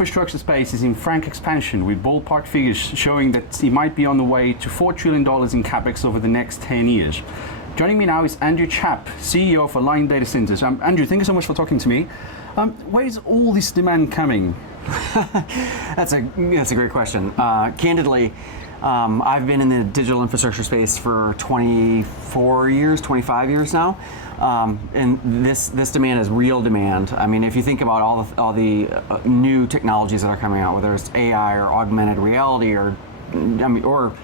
infrastructure space is in frank expansion, with ballpark figures showing that it might be on the way to $4 trillion in CAPEX over the next 10 years. Joining me now is Andrew Schaap, CEO of Aligned Data Centers. Andrew, thank you so much for talking to me. Where is all this demand coming? That's a great question. Candidly, I've been in the digital infrastructure space for 24 years, 25 years now, and this demand is real demand. I mean, if you think about all the new technologies that are coming out, whether it's AI or augmented reality or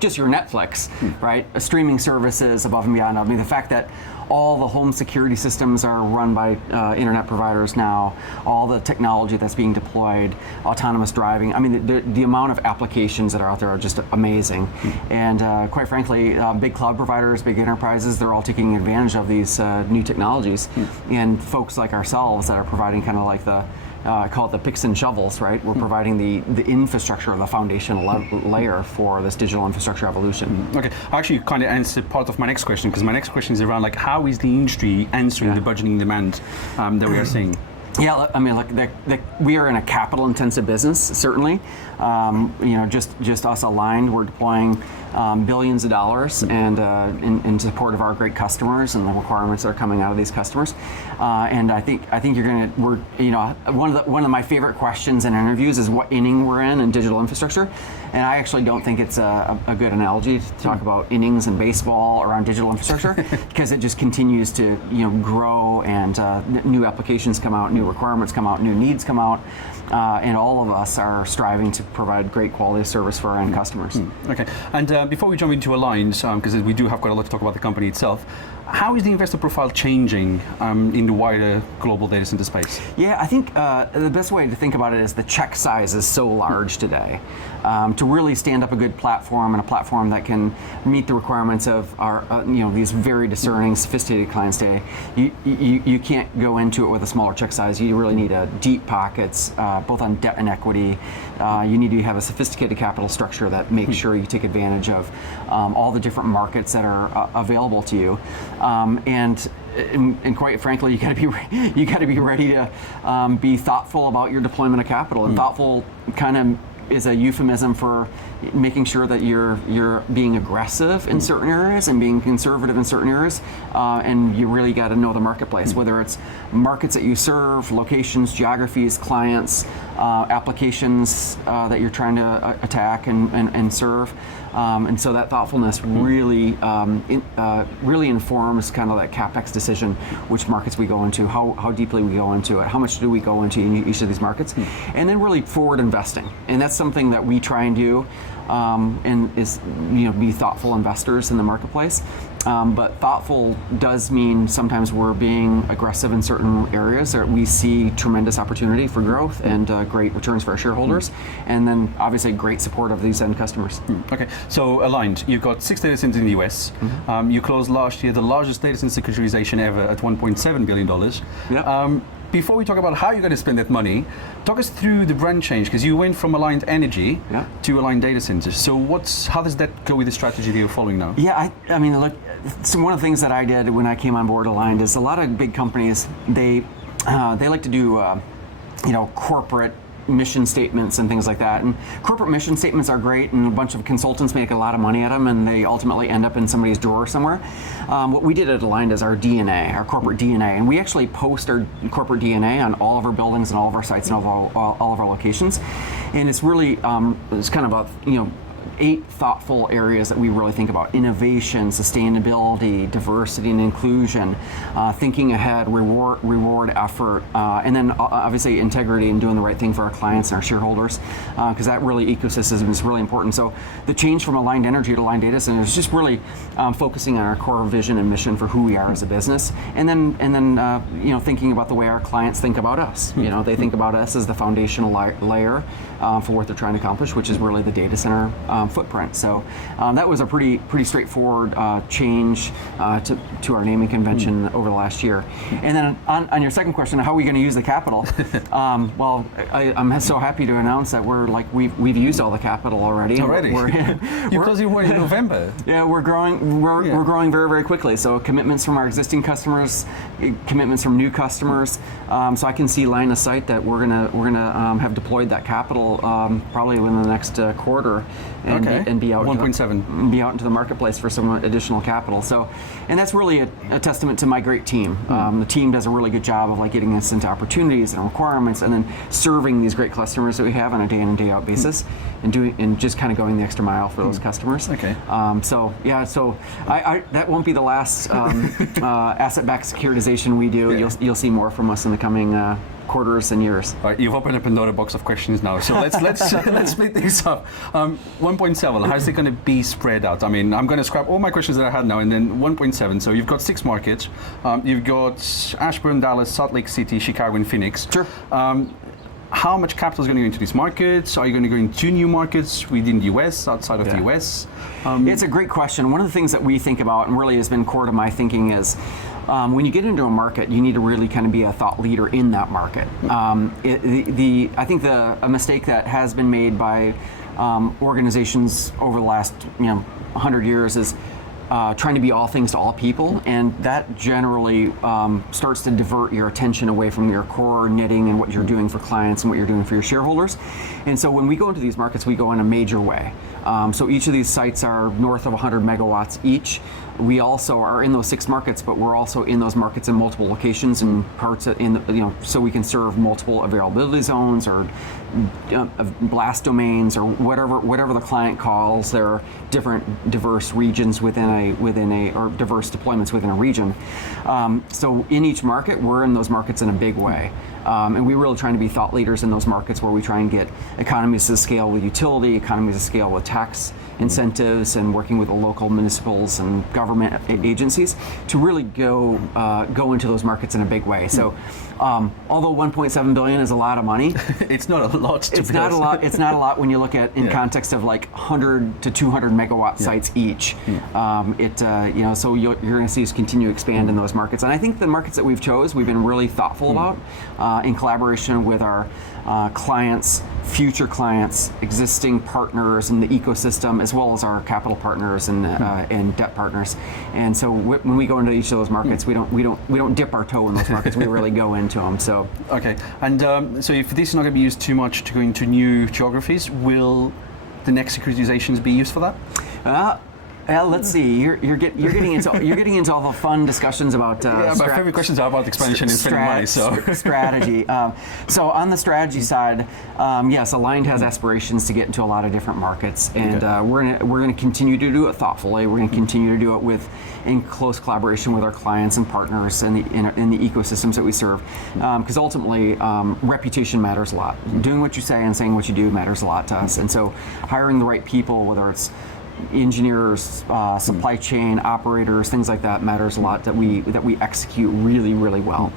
just your Netflix, right? Streaming services above and beyond. I mean, the fact that all the home security systems are run by internet providers now, all the technology that's being deployed, autonomous driving. I mean, the amount of applications that are out there are just amazing. And quite frankly, big cloud providers, big enterprises, they're all taking advantage of these new technologies. And folks like ourselves that are providing kind of like I call it the picks and shovels, right? We're providing the infrastructure, the foundational layer for this digital infrastructure evolution. Okay, actually you kind of answered part of my next question, because my next question is around like how is the industry answering the budgeting demand that we are seeing? Yeah, I mean, look, we are in a capital-intensive business, certainly. Just us aligned, we're deploying billions of dollars and in support of our great customers and the requirements that are coming out of these customers. And I think one of my favorite questions in interviews is what inning we're in digital infrastructure. And I actually don't think it's a good analogy to talk about innings in baseball around digital infrastructure, because it just continues to grow, and new applications come out, new requirements come out, new needs come out, and all of us are striving to provide great quality of service for our end customers. Okay, and before we jump into Aligned, because we do have quite a lot to talk about the company itself, how is the investor profile changing in the wider global data center space? Yeah, I think the best way to think about it is the check size is so large today. To really stand up a good platform, and a platform that can meet the requirements of our these very discerning, sophisticated clients today, you can't go into it with a smaller check size. You really need deep pockets, both on debt and equity. You need to have a sophisticated capital structure that makes sure you take advantage of all the different markets that are available to you. And quite frankly, you got to be ready to be thoughtful about your deployment of capital. And thoughtful kind of is a euphemism for making sure that you're being aggressive in certain areas and being conservative in certain areas, and you really got to know the marketplace, whether it's markets that you serve, locations, geographies, clients, applications that you're trying to attack and serve. And so that thoughtfulness really informs kind of that CAPEX decision, which markets we go into, how deeply we go into it, how much do we go into in each of these markets, and then really forward investing. And that's something that we try and do, and is be thoughtful investors in the marketplace. But thoughtful does mean sometimes we're being aggressive in certain areas that we see tremendous opportunity for growth and great returns for our shareholders, and then obviously great support of these end customers. Okay, so Aligned, you've got 6 data centers in the US. You closed last year the largest data center securitization ever at $1.7 billion. Yep. Before we talk about how you're going to spend that money, talk us through the brand change, because you went from Aligned Energy to Aligned Data Centers. So how does that go with the strategy that you're following now? Yeah, I mean, look, so one of the things that I did when I came on board Aligned is a lot of big companies, they like to do corporate mission statements and things like that. And corporate mission statements are great, and a bunch of consultants make a lot of money at them, and they ultimately end up in somebody's drawer somewhere. What we did at Aligned is our DNA, our corporate DNA, and we actually post our corporate DNA on all of our buildings and all of our sites and all of our locations. And it's really it's kind of a 8 thoughtful areas that we really think about: innovation, sustainability, diversity and inclusion, thinking ahead, reward effort, and then obviously integrity and doing the right thing for our clients and our shareholders, because that really ecosystem is really important. So the change from Aligned Energy to Aligned Data Centers is just really focusing on our core vision and mission for who we are as a business, and then thinking about the way our clients think about us. They think about us as the foundational layer for what they're trying to accomplish, which is really the data center footprint. So that was a pretty straightforward change to our naming convention over the last year. And then on your second question, how are we going to use the capital? Well, I'm so happy to announce that we've used all the capital already. You closed your in November. Yeah, we're growing. We're growing very, very quickly. So commitments from our existing customers, commitments from new customers. So I can see line of sight that we're gonna have deployed that capital probably within the next quarter, and be out 1.7. Be out into the marketplace for some additional capital. So, and that's really a testament to my great team. The team does a really good job of getting us into opportunities and requirements, and then serving these great customers that we have on a day in and day out basis, and just kind of going the extra mile for those customers. Okay. So that won't be the last asset-backed securitization we do. Yeah. You'll see more from us in the coming quarters and years. All right, you've opened up another box of questions now, so let's split things up. 1.7, how's it going to be spread out? I mean, I'm going to scrap all my questions that I had now, and then 1.7. So you've got 6 markets. You've got Ashburn, Dallas, Salt Lake City, Chicago, and Phoenix. Sure. How much capital is going to go into these markets? Are you going to go into new markets within the US, outside of the US? It's a great question. One of the things that we think about, and really has been core to my thinking, is when you get into a market, you need to really kind of be a thought leader in that market. I think a mistake that has been made by organizations over the last 100 years is trying to be all things to all people, and that generally starts to divert your attention away from your core knitting and what you're doing for clients and what you're doing for your shareholders. And so when we go into these markets, we go in a major way. So each of these sites are north of 100 megawatts each. We also are in those 6 markets, but we're also in those markets in multiple locations and parts so we can serve multiple availability zones or blast domains or whatever the client calls. There are different diverse regions within a or diverse deployments within a region. So in each market, we're in those markets in a big way. And we're really trying to be thought leaders in those markets where we try and get economies of scale with utility, economies of scale with tax incentives, and working with the local municipals and government agencies to really go into those markets in a big way. So although 1.7 billion is a lot of money, it's not a lot. It's not a lot. It's not a lot when you look at in context of 100 to 200 megawatt sites each. So you're going to see us continue to expand in those markets. And I think the markets that we've been really thoughtful about in collaboration with our clients, future clients, existing partners in the ecosystem, as well as our capital partners and debt partners. And so when we go into each of those markets, we don't dip our toe in those markets. We really go into them. So okay, and so if this is not going to be used too much to go into new geographies, will the next securitizations be used for that? Well, let's see. You're getting into all the fun discussions about. My favorite questions are about expansion and spending money. So strategy. So on the strategy side, yes, Aligned has aspirations to get into a lot of different markets, and we're going to continue to do it thoughtfully. We're going to continue to do it in close collaboration with our clients and partners in the ecosystems that we serve, because ultimately reputation matters a lot. Doing what you say and saying what you do matters a lot to us, and so hiring the right people, whether it's engineers, supply chain operators, things like that, matters a lot that we execute really, really well.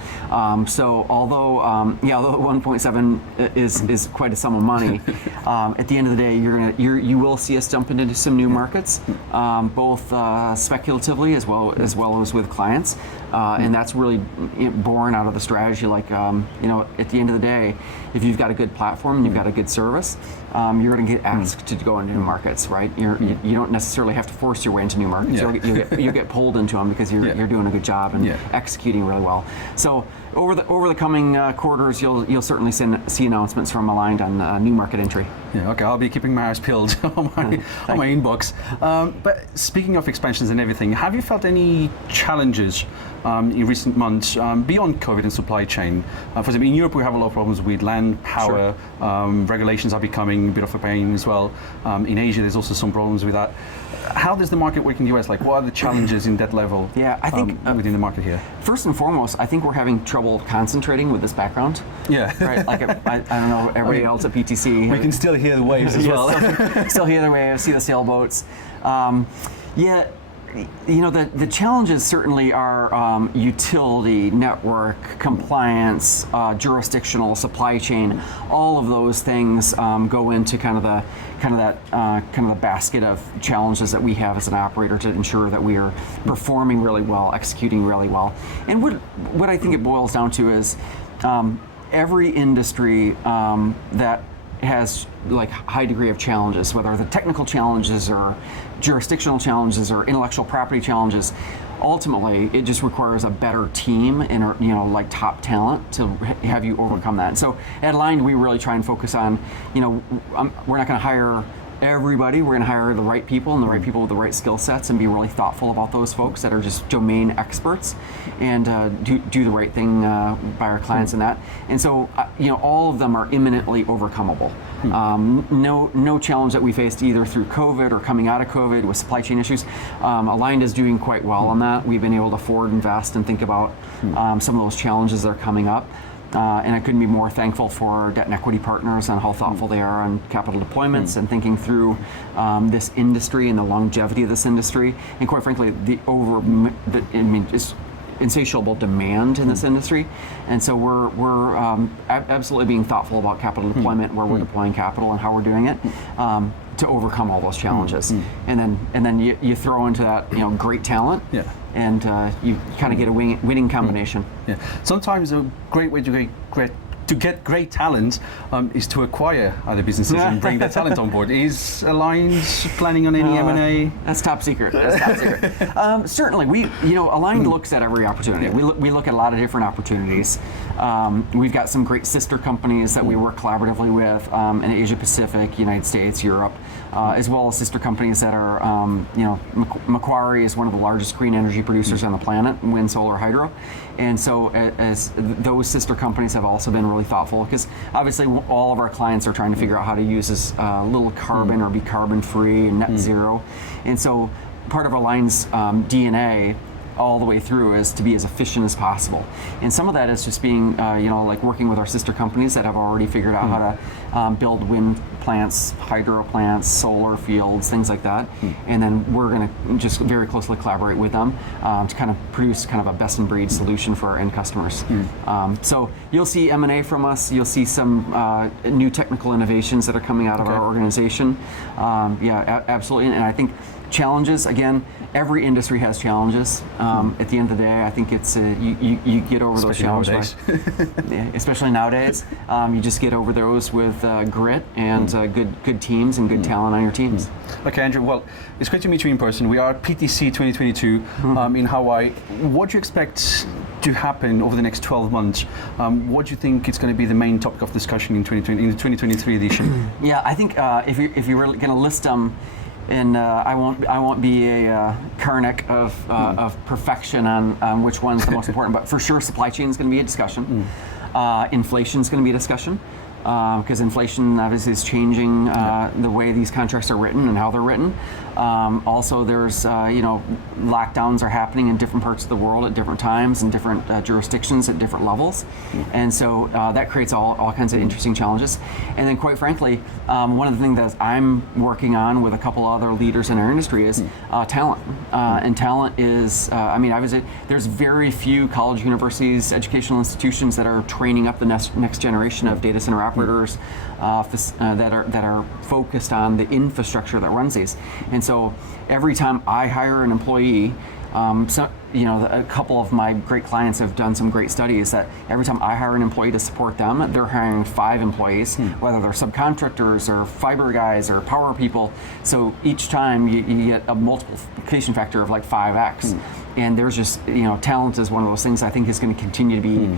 So although 1.7 is quite a sum of money, at the end of the day, you will see us jump into some new markets, both speculatively as well as with clients, and that's really born out of the strategy. At the end of the day, if you've got a good platform and you've got a good service, you're going to get asked to go into new markets, right? You don't necessarily have to force your way into new markets. You get pulled into them because you're doing a good job and executing really well. So over the coming quarters, you'll certainly see announcements from Aligned on new market entry. Yeah, okay, I'll be keeping my eyes peeled on my inbox. But speaking of expansions and everything, have you felt any challenges in recent months beyond COVID and supply chain? For example, in Europe we have a lot of problems with land, power, regulations are becoming a bit of a pain as well. In Asia there's also some problems with that. How does the market work in the US? What are the challenges in that level I think within the market here? First and foremost, I think we're having trouble concentrating with this background. Yeah. Right? I don't know, everybody else at PTC. We can still hear the waves as well. Still hear the waves, see the sailboats. the challenges certainly are utility, network, compliance, jurisdictional, supply chain. All of those things go into kind of the basket of challenges that we have as an operator to ensure that we are performing really well, executing really well. And what I think it boils down to is every industry that has like high degree of challenges, whether the technical challenges or jurisdictional challenges or intellectual property challenges, ultimately it just requires a better team and like top talent to have you overcome that. So at Aligned, we really try and focus on, we're not going to hire everybody. We're going to hire the right people and the right people with the right skill sets and be really thoughtful about those folks that are just domain experts and do the right thing by our clients in that. And so, all of them are imminently overcomable. No challenge that we faced either through COVID or coming out of COVID with supply chain issues. Aligned is doing quite well on that. We've been able to forward invest and think about some of those challenges that are coming up. And I couldn't be more thankful for our debt and equity partners and how thoughtful they are on capital deployments and thinking through this industry and the longevity of this industry, and quite frankly, just insatiable demand in this industry. And so we're absolutely being thoughtful about capital deployment, where we're deploying capital and how we're doing it. To overcome all those challenges, and then you throw into that great talent, and you kind of get a winning combination. Yeah. Sometimes a great way to get great talent is to acquire other businesses and bring that talent on board. Is Aligned planning on any M&A? That's top secret. Certainly, Aligned looks at every opportunity. We look at a lot of different opportunities. We've got some great sister companies that we work collaboratively with in Asia Pacific, United States, Europe, as well as sister companies that are, Macquarie is one of the largest green energy producers on the planet, wind, solar, hydro. And so as those sister companies have also been really thoughtful, because obviously all of our clients are trying to figure out how to use as little carbon or be carbon free and net zero. And so part of Aligned's DNA all the way through is to be as efficient as possible. And some of that is just being, like working with our sister companies that have already figured out how to build wind plants, hydro plants, solar fields, things like that. And then we're going to just very closely collaborate with them to kind of produce kind of a best in breed solution for our end customers. So you'll see M&A from us. You'll see some new technical innovations that are coming out of our organization. Absolutely. And I think challenges, again, every industry has challenges. At the end of the day, I think it's you get over those challenges. Especially nowadays, you just get over those with grit and good teams and good talent on your teams. Okay, Andrew. Well, it's great to meet you in person. We are at PTC 2022 in Hawaii. What do you expect to happen over the next 12 months? What do you think is going to be the main topic of discussion in the 2023 edition? Yeah, I think if you were going to list them. And I won't be a Karnak of perfection on which one's the most important, but for sure supply chain is going to be a discussion. Inflation is going to be a discussion, because inflation obviously is changing the way these contracts are written and how they're written. Also, there's lockdowns are happening in different parts of the world at different times and different jurisdictions at different levels, and so that creates all kinds of interesting challenges. And then, quite frankly, one of the things that I'm working on with a couple other leaders in our industry is talent. And talent is, there's very few college, universities, educational institutions that are training up the next generation of data center operators that are focused on the infrastructure that runs these. And so every time I hire an employee, a couple of my great clients have done some great studies that every time I hire an employee to support them, they're hiring 5 employees, whether they're subcontractors or fiber guys or power people. So each time you get a multiplication factor of like 5x. And there's just, talent is one of those things I think is going to continue to be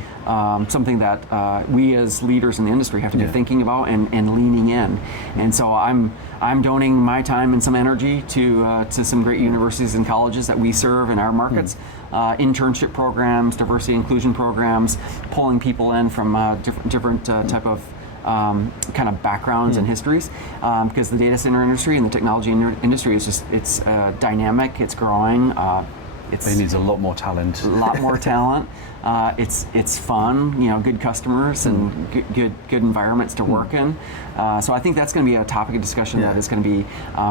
something that we as leaders in the industry have to be thinking about and leaning in. And so I'm donating my time and some energy to some great universities and colleges that we serve in our markets. Internship programs, diversity inclusion programs, pulling people in from different type of kind of backgrounds and histories, because the data center industry and the technology industry is just, it's dynamic, it's growing. It needs a lot more talent. A lot more talent. It's fun, good customers and good environments to work in. So I think that's going to be a topic of discussion that is going to be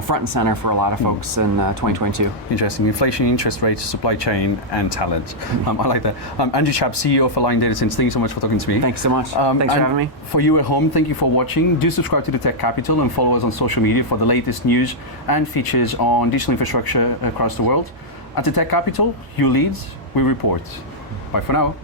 front and center for a lot of folks in 2022. Interesting. Inflation, interest rates, supply chain, and talent. I like that. Andrew Schaap, CEO of Align Data Centers. Thank you so much for talking to me. Thanks so much. Thanks for having me. For you at home, thank you for watching. Do subscribe to the Tech Capital and follow us on social media for the latest news and features on digital infrastructure across the world. At the Tech Capital, you lead, we report. Bye for now.